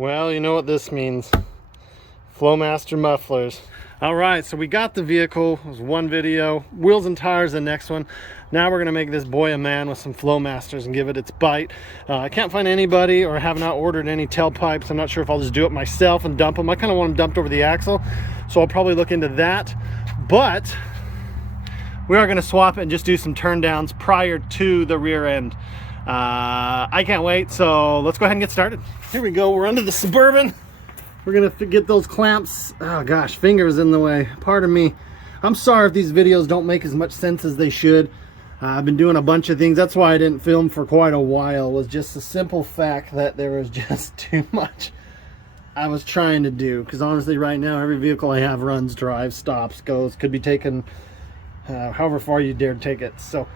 Well, you know what this means. Flowmaster mufflers. All right, so we got the vehicle. It was one video. Wheels and tires the next one. Now we're gonna make this boy a man with some Flowmasters and give it its bite. I can't find anybody, or have not ordered any tailpipes. I'm not sure if I'll just do it myself and dump them. I kind of want them dumped over the axle, so I'll probably look into that. But we are gonna swap it and just do some turn downs prior to the rear end. I can't wait, so let's go ahead and get started. Here we go, we're under the Suburban. We're gonna get those clamps. Oh gosh, fingers in the way. Pardon me. I'm sorry if these videos don't make as much sense as they should. I've been doing a bunch of things. That's why I didn't film for quite a while. It was just the simple fact that there was just too much I was trying to do. Because honestly, right now, every vehicle I have runs, drives, stops, goes. Could be taken however far you dare take it. So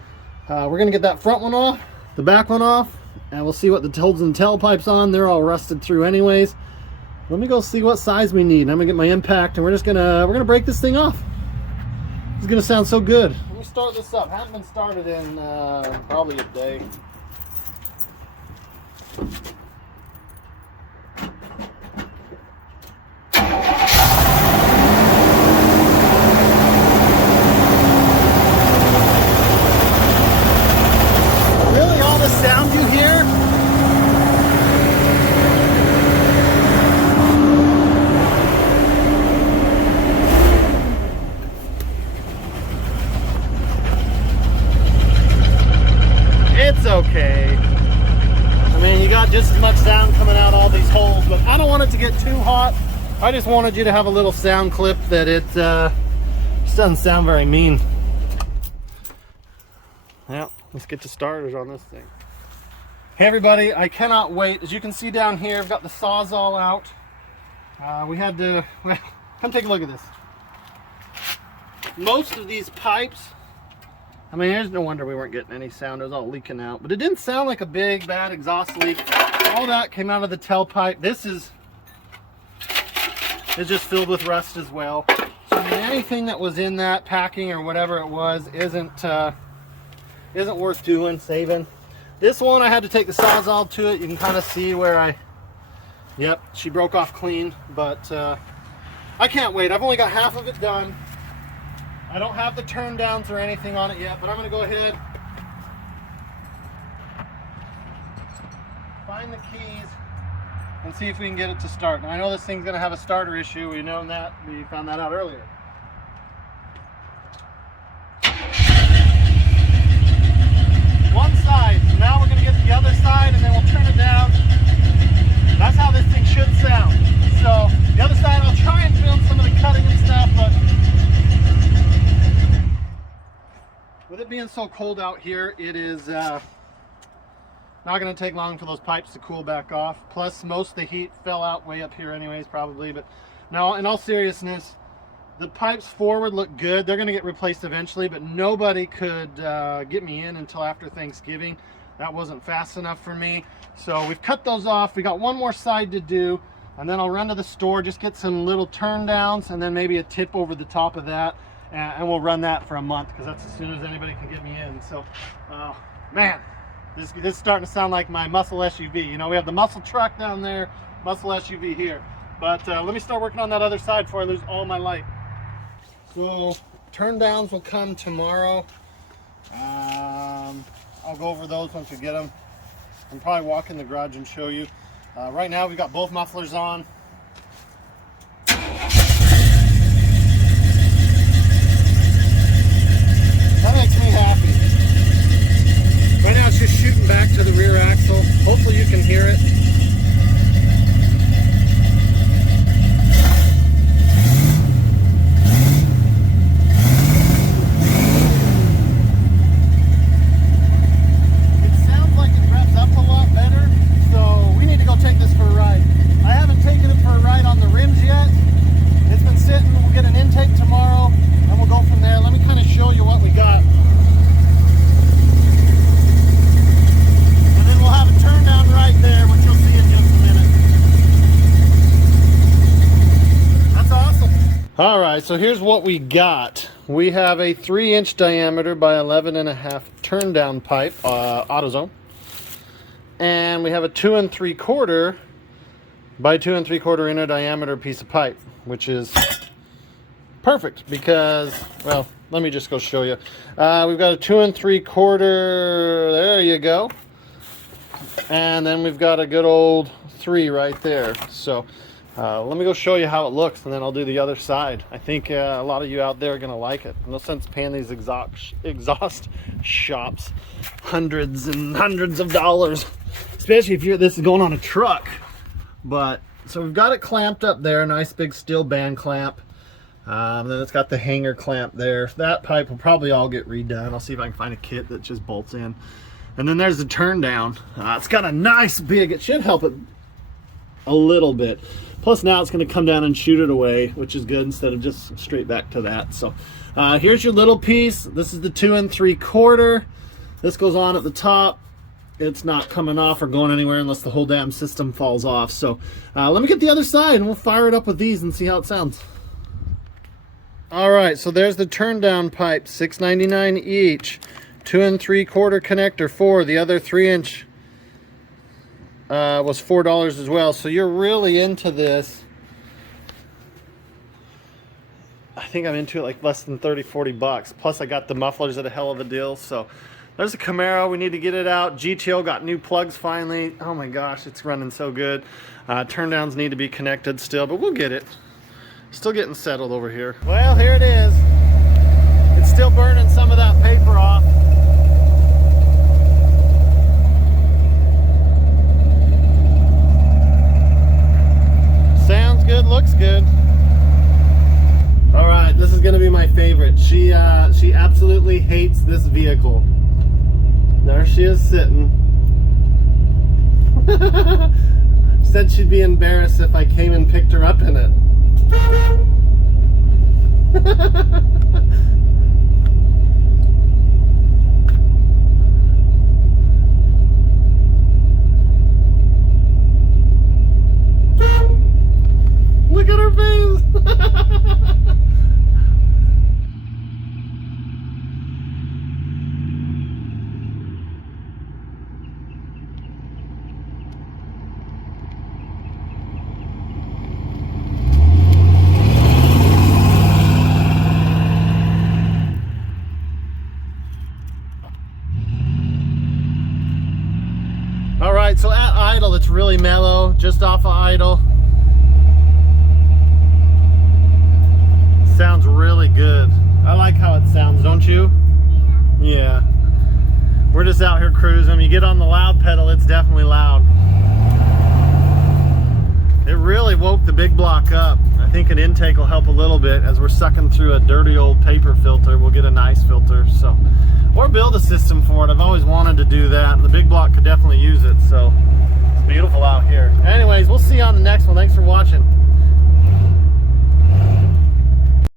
we're gonna get that front one off, the back one off, and we'll see what the holds and tailpipes on. They're all rusted through anyways. Let me go see what size we need. I'm gonna get my impact, and we're gonna break this thing off. It's gonna sound so good. Let me start this up. Haven't been started in probably a day. Really, all the sound you hear? It's okay. I mean, you got just as much sound coming out all these holes, but I don't want it to get too hot. I just wanted you to have a little sound clip that it just doesn't sound very mean. Well, let's get to starters on this thing. Hey everybody, I cannot wait. As you can see down here, I've got the Sawzall out. We had to, well, come take a look at this. Most of these pipes, I mean, there's no wonder we weren't getting any sound. It was all leaking out. But it didn't sound like a big, bad exhaust leak. All that came out of the tailpipe. This is just filled with rust as well. So I mean, anything that was in that packing or whatever it was isn't worth doing, saving. This one, I had to take the Sawzall to it. You can kind of see where yep, she broke off clean. But I can't wait. I've only got half of it done. I don't have the turn downs or anything on it yet, but I'm going to go ahead, find the keys, and see if we can get it to start. Now I know this thing's going to have a starter issue. We found that out earlier. One side, so now we're going to get the other side, and then we'll turn it down. That's how this thing should sound. So the other side, I'll try and film some of the cutting and stuff, but with it being so cold out here, it is not going to take long for those pipes to cool back off. Plus, most of the heat fell out way up here anyways, probably. But now, in all seriousness, the pipes forward look good. They're going to get replaced eventually, but nobody could get me in until after Thanksgiving. That wasn't fast enough for me. So we've cut those off. We got one more side to do, and then I'll run to the store, just get some little turn downs, and then maybe a tip over the top of that. And we'll run that for a month, because that's as soon as anybody can get me in. So, man, this is starting to sound like my muscle SUV. You know, we have the muscle truck down there, muscle SUV here. But let me start working on that other side before I lose all my light. So, turn downs will come tomorrow. I'll go over those once we get them. I'll probably walk in the garage and show you. Right now, we've got both mufflers on. That makes me happy. Right now it's just shooting back to the rear axle. Hopefully you can hear it. It sounds like it revs up a lot better, so we need to go take this for a ride. I haven't taken it for a ride on the rims yet. It's been sitting. We'll get an intake tomorrow, and we'll go from there. Let me kind of show you what we got. And then we'll have a turn down right there, which you'll see in just a minute. That's awesome. All right, so here's what we got. We have a 3-inch diameter by 11.5 turn down pipe, AutoZone. And we have a 2 3/4 by 2 3/4 inch diameter piece of pipe, which is perfect because, well, let me just go show you. We've got a 2 3/4, there you go. And then we've got a good old 3 right there. So let me go show you how it looks, and then I'll do the other side. I think a lot of you out there are gonna like it. No sense paying these exhaust shops hundreds and hundreds of dollars, especially if this is going on a truck. But so we've got it clamped up there, nice big steel band clamp. Then it's got the hanger clamp there. That pipe will probably all get redone. I'll see if I can find a kit that just bolts in. And then there's the turn down. It's got a nice big, it should help it a little bit. Plus now it's going to come down and shoot it away, which is good instead of just straight back to that. So here's your little piece. This is the 2 3/4. This goes on at the top. It's not coming off or going anywhere unless the whole damn system falls off. So let me get the other side and we'll fire it up with these and see how it sounds. All right, so there's the turn down pipe, $6.99 each. 2 3/4 connector, 4. The other 3-inch was $4 as well. So you're really into this. I think I'm into it like less than 30-40 bucks. Plus I got the mufflers at a hell of a deal. So there's a Camaro. We need to get it out. GTO got new plugs finally. Oh my gosh, it's running so good. Turn downs need to be connected still, but we'll get it. Still getting settled over here. Well, here it is. It's still burning some of that paper off. Sounds good, looks good. All right, this is gonna be my favorite. She absolutely hates this vehicle. There she is sitting. Said she'd be embarrassed if I came and picked her up in it. Look at her face. All right, so at idle, it's really mellow, just off of idle. Sounds really good. I like how it sounds, don't you? Yeah. We're just out here cruising. You get on the loud pedal, it's definitely loud. It really woke the big block up. I think an intake will help a little bit. As we're sucking through a dirty old paper filter, we'll get a nice filter. So, or build a system for it. I've always wanted to do that. The big block could definitely use it. So it's beautiful out here. Anyways, we'll see you on the next one. Thanks for watching.